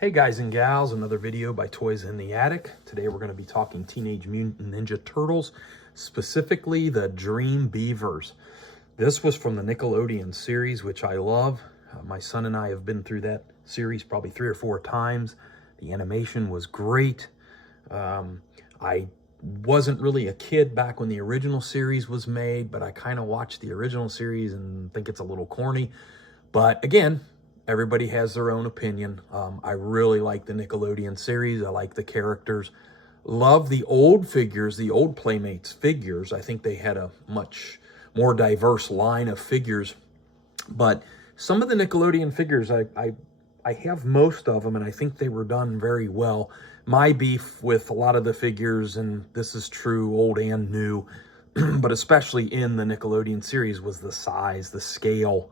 Hey guys and gals, another video by Toys in the Attic. Today we're going to be talking Teenage Mutant Ninja Turtles, specifically the Dream Beavers. This was from the Nickelodeon series, which I love. My son and I have been through that series probably 3 or 4 times. The animation was great. I wasn't really a kid back when the original series was made, but I kind of watched the original series and think it's a little corny. But again, everybody has their own opinion. I really like the Nickelodeon series. I like the characters. Love the old figures, the old Playmates figures. I think they had a much more diverse line of figures. But some of the Nickelodeon figures, I have most of them, and I think they were done very well. My beef with a lot of the figures, and this is true old and new, but especially in the Nickelodeon series, was the size, the scale.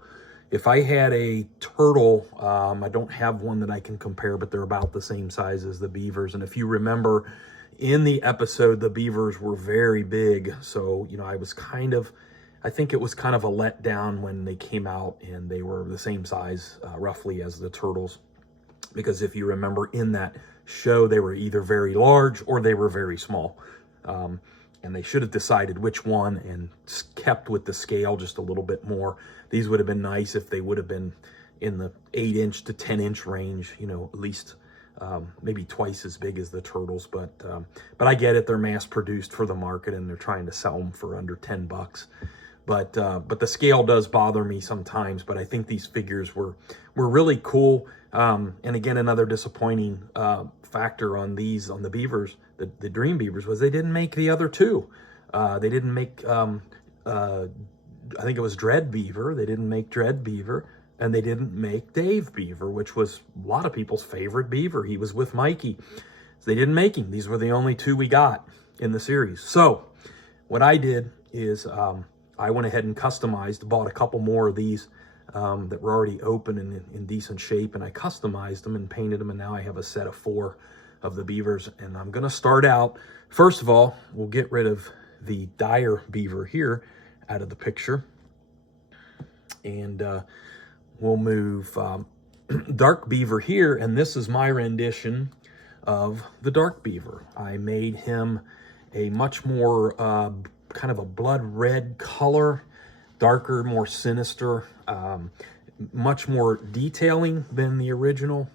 If I had a turtle, I don't have one that I can compare, but they're about the same size as the beavers. And if you remember in the episode, the beavers were very big. So, you know, I think it was kind of a letdown when they came out and they were the same size roughly as the turtles. Because if you remember in that show, they were either very large or they were very small. And they should have decided which one and kept with the scale just a little bit more. These would have been nice if they would have been in the 8-inch to 10-inch range, you know, at least maybe twice as big as the turtles. But I get it. They're mass produced for the market and they're trying to sell them for under 10 bucks. But the scale does bother me sometimes. But I think these figures were really cool. And again, another disappointing factor on the Beavers, the Dream Beavers, was they didn't make the other two. They didn't make, I think it was Dread Beaver. They didn't make Dread Beaver, and they didn't make Dave Beaver, which was a lot of people's favorite Beaver. He was with Mikey. So they didn't make him. These were the only two we got in the series. So what I did is I went ahead and customized, bought a couple more of these that were already open and in decent shape, and I customized them and painted them, and now I have a set of 4 of the Beavers. And I'm going to start out, first of all, we'll get rid of the Dire Beaver here out of the picture, and we'll move Dark Beaver here, and this is my rendition of the Dark Beaver. I made him a much more kind of a blood red color, darker, more sinister, much more detailing than the original.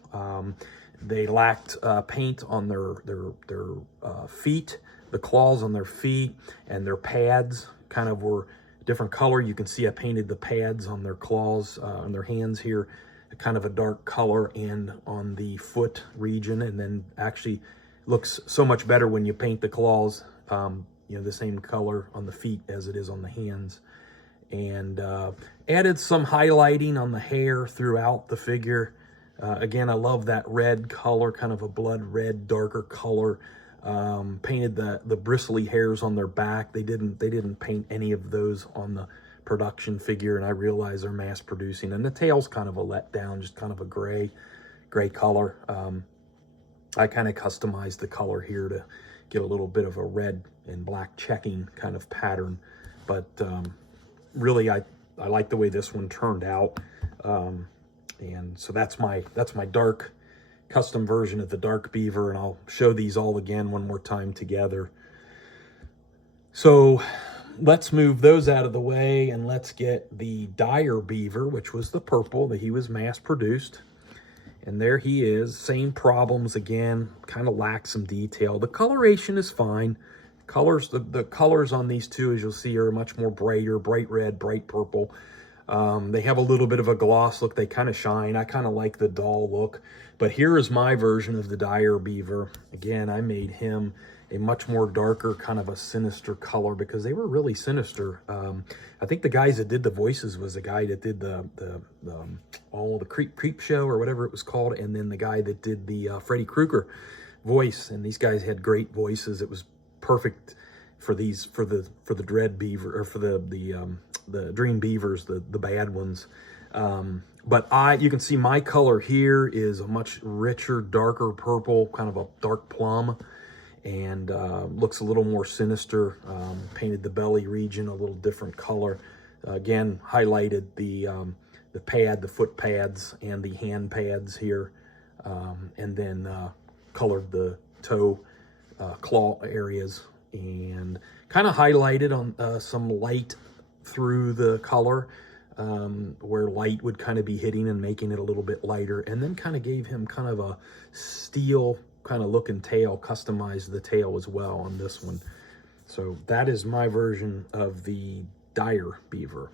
They lacked paint on their feet, the claws on their feet, and their pads kind of were different color. You can see I painted the pads on their claws, on their hands here, kind of a dark color, and on the foot region, and then actually looks so much better when you paint the claws, you know, the same color on the feet as it is on the hands. And added some highlighting on the hair throughout the figure. Again, I love that red color, kind of a blood red, darker color. Painted the bristly hairs on their back. They didn't paint any of those on the production figure, and I realize they're mass producing. And the tail's kind of a letdown, just kind of a gray color. I kind of customized the color here to get a little bit of a red and black checking kind of pattern. But really, I like the way this one turned out. And so that's my dark custom version of the Dark Beaver, and I'll show these all again one more time together. So let's move those out of the way, and let's get the Dire Beaver, which was the purple, that he was mass produced. And there he is. Same problems again, kind of lacks some detail. The coloration is fine. The colors on these two, as you'll see, are much more brighter, bright red, bright purple. They have a little bit of a gloss look. They kind of shine. I kind of like the dull look. But here is my version of the Dire Beaver. Again, I made him a much more darker, kind of a sinister color, because they were really sinister. I think the guys that did the voices was the guy that did the Creep Show or whatever it was called, and then the guy that did the Freddy Krueger voice. And these guys had great voices. It was perfect for the Dread Beaver, or for the Dream Beavers, the bad ones. But you can see my color here is a much richer, darker purple, kind of a dark plum, and looks a little more sinister. Painted the belly region a little different color. Again, highlighted the foot pads and the hand pads here. and then colored the toe claw areas and kind of highlighted on some light through the color, where light would kind of be hitting and making it a little bit lighter, and then kind of gave him kind of a steel kind of looking tail, customized the tail as well on this one. So that is my version of the Dire Beaver.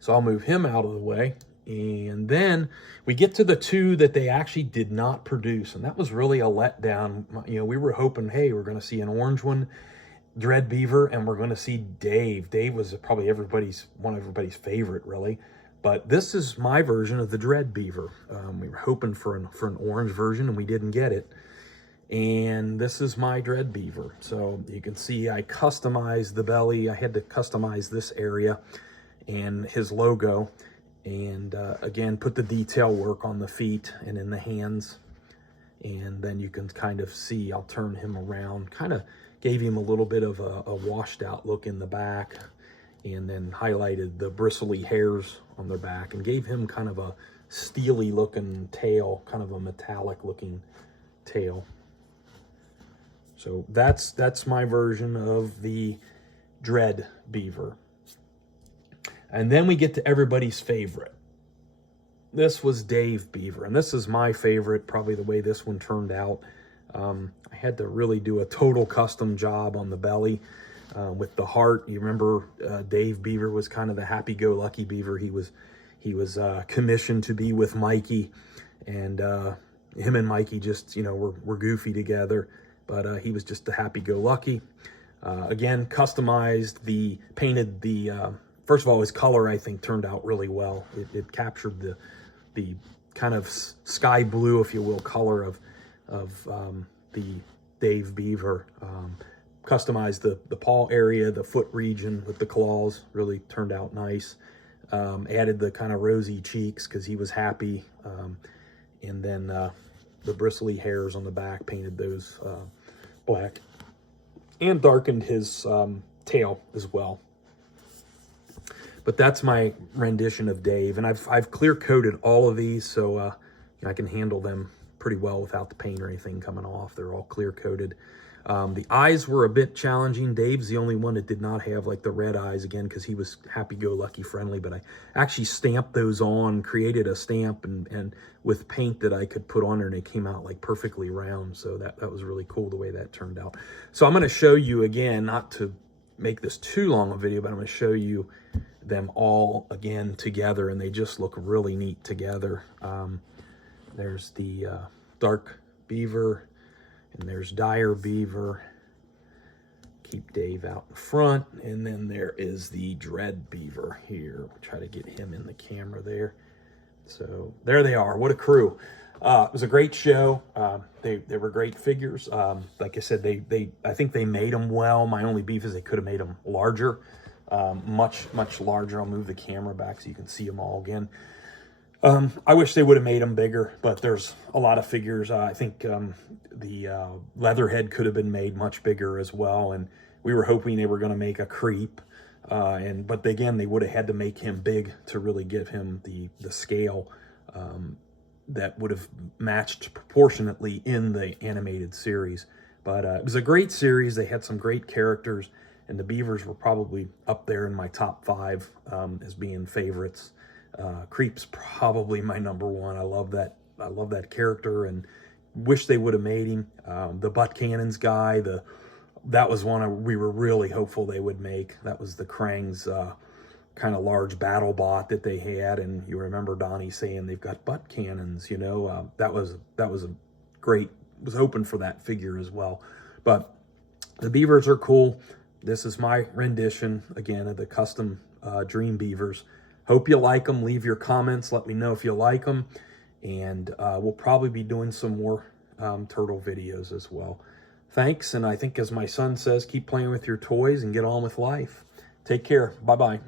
So I'll move him out of the way. And then we get to the two that they actually did not produce. And that was really a letdown. You know, we were hoping, hey, we're going to see an orange one, Dread Beaver, and we're going to see Dave. Dave was probably one of everybody's favorite, really. But this is my version of the Dread Beaver. We were hoping for an orange version, and we didn't get it. And this is my Dread Beaver. So you can see I customized the belly. I had to customize this area and his logo. And again, put the detail work on the feet and in the hands. And then you can kind of see, I'll turn him around, kind of gave him a little bit of a washed out look in the back, and then highlighted the bristly hairs on their back and gave him kind of a steely looking tail, kind of a metallic looking tail. So that's my version of the Dread Beaver. And then we get to everybody's favorite. This was Dave Beaver, and this is my favorite, probably the way this one turned out. I had to really do a total custom job on the belly with the heart. You remember Dave Beaver was kind of the happy-go-lucky beaver. He was commissioned to be with Mikey, and him and Mikey just, you know, were goofy together, but he was just the happy-go-lucky. Again, customized, painted the... First of all, his color, I think, turned out really well. It captured the kind of sky blue, if you will, color of the Dave Beaver. Customized the paw area, the foot region with the claws, really turned out nice. Added the kind of rosy cheeks because he was happy. And then the bristly hairs on the back, painted those black. And darkened his tail as well. But that's my rendition of Dave, and I've clear coated all of these, so I can handle them pretty well without the paint or anything coming off. They're all clear coated. The eyes were a bit challenging. Dave's the only one that did not have like the red eyes, again, because he was happy-go-lucky friendly. But I actually stamped those on, created a stamp, and with paint that I could put on there, and it came out like perfectly round. So that was really cool the way that turned out. So I'm going to show you again, not to make this too long a video, but I'm going to show you them all again together, and they just look really neat together. There's the Dark Beaver, and there's Dire Beaver. Keep Dave out in front, and then there is the Dread Beaver here. We'll try to get him in the camera there. So there they are. What a crew. It was a great show. They were great figures. Like I said, I think they made them well. My only beef is they could have made them larger. Much larger. I'll move the camera back so you can see them all again. I wish they would have made them bigger, but there's a lot of figures. I think the Leatherhead could have been made much bigger as well, and we were hoping they were going to make a Creep, but again, they would have had to make him big to really give him the scale that would have matched proportionately in the animated series. But it was a great series. They had some great characters, and the Beavers were probably up there in my top 5 as being favorites. Creep's probably my number 1. I love that character, and wish they would have made him. The butt cannons guy, that was one we were really hopeful they would make. That was the Krang's kind of large battle bot that they had, and you remember Donnie saying they've got butt cannons. You know, that was a great. Was hoping for that figure as well. But the Beavers are cool. This is my rendition, again, of the custom Dream Beavers. Hope you like them. Leave your comments. Let me know if you like them. And we'll probably be doing some more turtle videos as well. Thanks, and I think as my son says, keep playing with your toys and get on with life. Take care. Bye-bye.